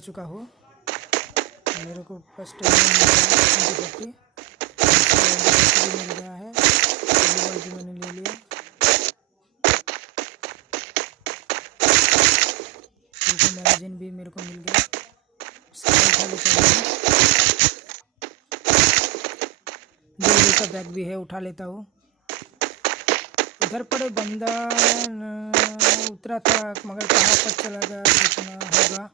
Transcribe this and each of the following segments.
चुका हूँ। मेरे को फर्स्ट टाइम मिल गया है, भी मैंने ले लिया। मैगजीन भी मेरे को मिल गया, उठा लेता हूँ। दिल्ली का बैग भी है, उठा लेता हूँ। इधर पर बंदा उतरा था मगर कहाँ पर चला गया देखना होगा,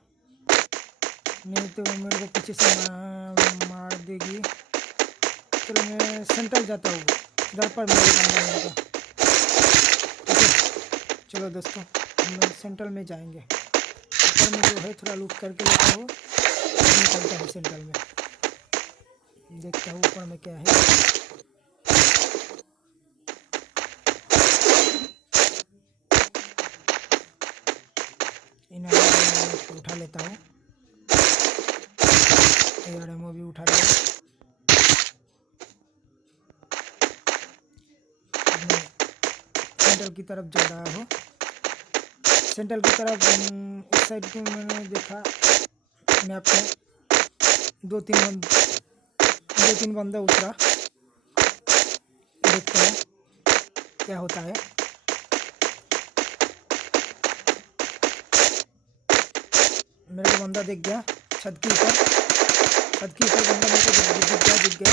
नहीं तो मेरे को पीछे से मार देगी। चलो मैं सेंट्रल जाता हूँ, इधर पर मेरे बंदा मिलेगा। ठीक है चलो दोस्तों, हम सेंट्रल में जाएंगे। ऊपर में जो है थोड़ा लूट करके लेता हूँ, निकलता हूँ सेंट्रल में, देखता हूँ ऊपर में क्या है। उठा लेता हूँ, एमओ भी उठा लिया। सेंट्रल की तरफ जा रहा हूँ। सेंट्रल की तरफ इस साइड को मैंने देखा मैप में दो तीन बंदा उतरा, देखता हूँ क्या होता है। मेरे को बंदा दिख गया छत के ऊपर बंदा मेरे को दिख गया।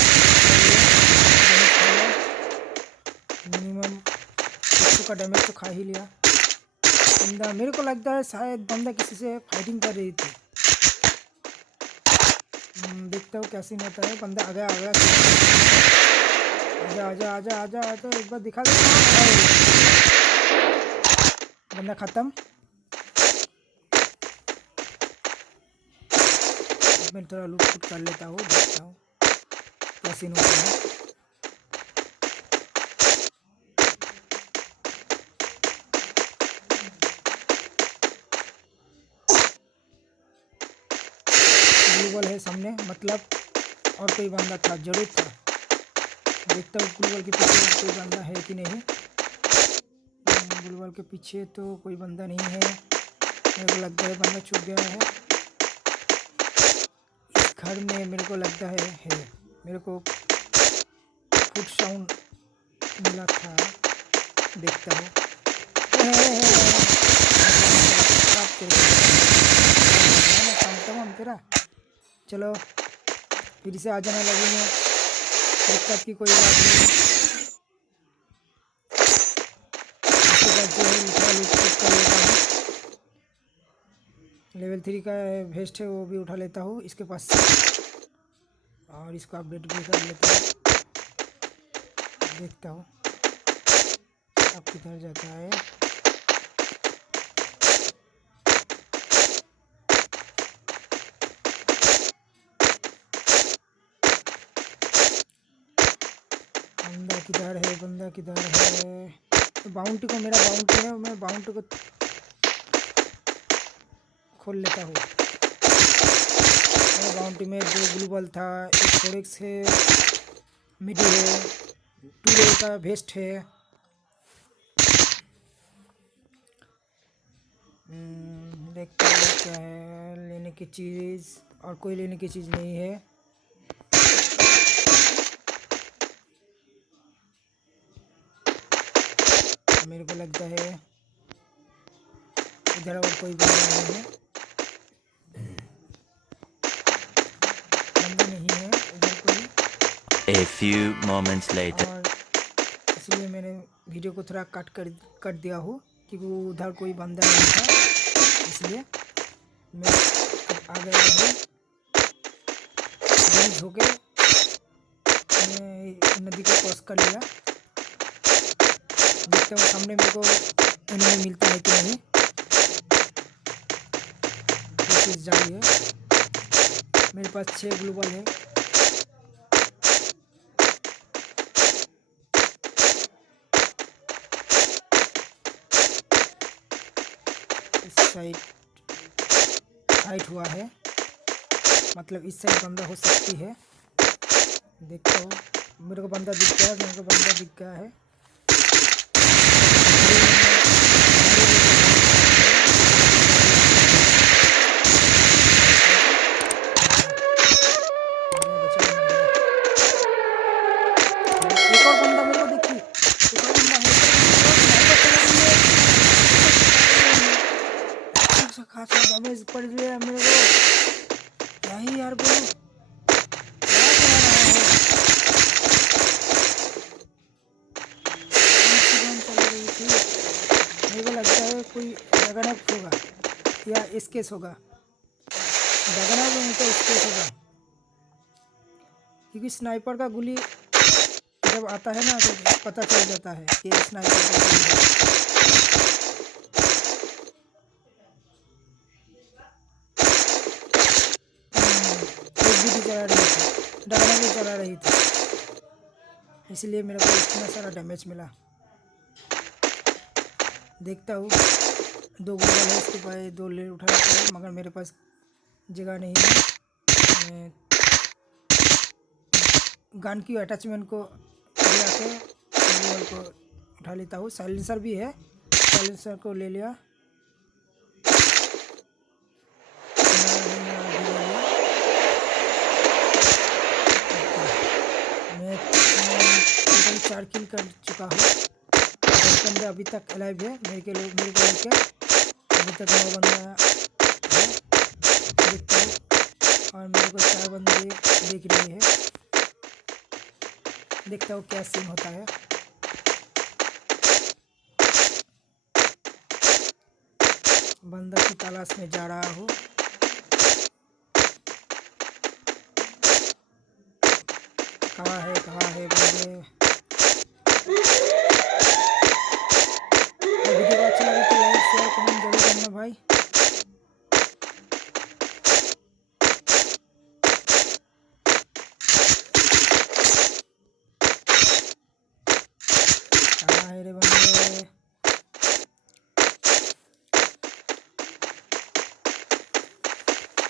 मिनिमम 100 का डैमेज तो खा ही लिया। बंदा मेरे को लगता है शायद बंदा किसी से फाइटिंग कर रही थी। देखता हूँ क्या सीन होता है। बंदा आ गया आजा एक बार दिखा दे। बंदा खत्म। मैं थोड़ा लूट कर लेता हूँ, देखता हूँ क्या सीन होता है। ग्लूवल है सामने, मतलब और कोई बंदा था, जरूर था। देखता हूँ ग्लूवल के पीछे कोई बंदा है कि नहीं। ग्लूवल के पीछे तो कोई बंदा नहीं है। मेरे को लगता है बंदा छुप गया है इस घर में। मेरे को लगता है मेरे को फुट साउंड मिला था, देखता हूँ। तेरा चलो फिर से आ जाने लगी मैं, दिक्कत की कोई बात नहीं। इसके बाद जो है लूट कर लेता हूँ। लेवल 3 का वेस्ट है वो भी उठा लेता हूँ इसके पास से, और इसको अपडेट भी कर लेता हूँ। देखता हूँ अब किधर जाता है। बंदा किधर है। तो बाउंटी को, मेरा बाउंटी है, मैं बाउंटी को खोल लेता हूँ। मेरे बाउंटी में 2 ग्लूबल था, एक फोरेक्स है, मिडी है, 2 लेवल का वेस्ट है। देखते हैं क्या है लेने की चीज़, और कोई लेने की चीज़ नहीं है। मेरे को लगता है इधर और कोई बंदा नहीं है, इधर कोई। A few moments later. और इसलिए मैंने वीडियो को थोड़ा कट दिया हूँ क्योंकि उधर कोई बंदा नहीं था, इसलिए मैं आ गया हूँ। रिलीज होके मैं नदी को क्रॉस कर लिया। देखता हूँ सामने मेरे को एनिमी मिलता है कि नहीं। ये चीज़ जारी है, मेरे पास 6 ग्लोबल है। इस साइड हाइट हुआ है, मतलब इस साइड बंदा हो सकती है। देखता हूँ मेरे को बंदा दिख गया है। एक और बंदा मेरे को देखिए, एक और बंदा है, अच्छा खासा डैमेज पड़ गया मेरे को। क्या ही यार बोलो, क्या चला रहा है, कौन सी गन चला रही थी। मेरे को लगता है कोई ड्रैगनअप होगा या एसकेस होगा, ड्रैगनअप नहीं तो एसकेस होगा, क्योंकि स्नाइपर का गोली जब आता है ना तो पता चल जाता है कि स्नाइपर का गोली है। भी चला रही थी, ड्रैगनअप भी चला रही थी, इसलिए मेरे को इतना सारा डैमेज मिला। देखता हूँ, 2 गूगल है इसके पास, 2 ले उठा लेता हूँ, मगर मेरे पास जगह नहीं है। मैं गन की अटैचमेंट को गिरा के गूगल को उठा लेता हूँ। साइलेंसर भी है, साइलेंसर को ले लिया। मैं टोटल 4 किल कर चुका हूँ। 10 बंदे अभी तक अलाइव है मेरे को लेके, अभी तक 9 बंदा है देखता हूँ, और मेरे को 4 बंदे देख रहे हैं। देखता हूँ क्या सीन होता है। बंदा की तलाश में जा रहा हूँ। कहाँ है बंदे। वीडियो को अच्छा लगे तो लाइक शेयर कमेंट जरूर करना भाई। कहाँ है रे बंदे,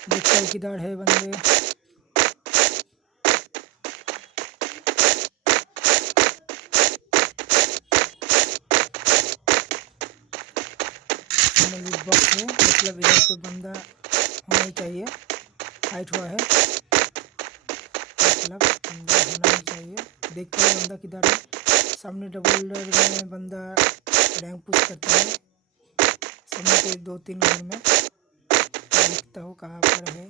देखता हूँ किधर है बंदे। बॉक्स है, मतलब इधर कोई बंदा होना ही चाहिए, हाइट हुआ है, मतलब बंदा होना ही चाहिए। देखता हूँ बंदा किधर है। सामने डबल डोर में बंदा रैंक पुश करता है, सामने के 2-3 घर में। देखता हूँ कहाँ पर है,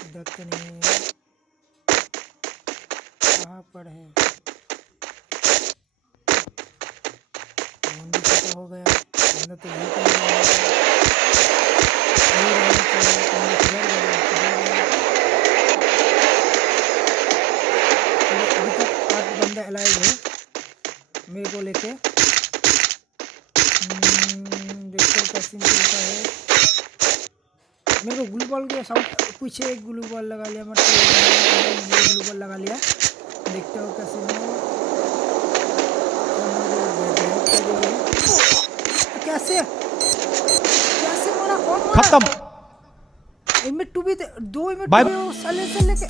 इधर तो नहीं है, कहाँ पर है। हो गया बंदा तो यही कर रहा है। अभी तक 8 बंदा अलाइव है मेरे को लेके। देखते हो क्या सीन चलता है। मेरे को ग्लू बॉल के साउंड पीछे एक ग्लू बॉल लगा लिया, मतलब ग्लू बॉल लगा लिया। देखते हो क्या सीन है। कैसे मारा, कौन मारा? खत्म। इमेट 2 भी 2 इमेट 2 साले से लेके